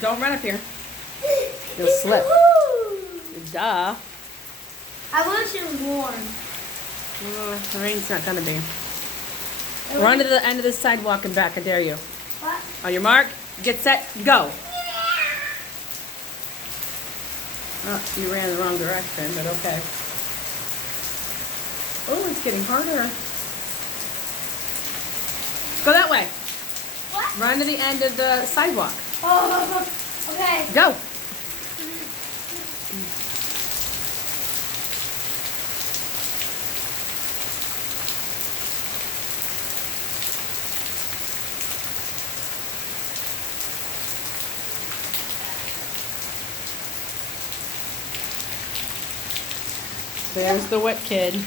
Don't run up here. You'll slip. Duh. I wish it was warm. The rain's not gonna be. Run to the end of the sidewalk and back. I dare you. What? On your mark, get set, go. Oh, you ran the wrong direction, but okay. Oh, it's getting harder. Go that way. What? Run to the end of the sidewalk. Oh, okay. Go. There's the wet kid.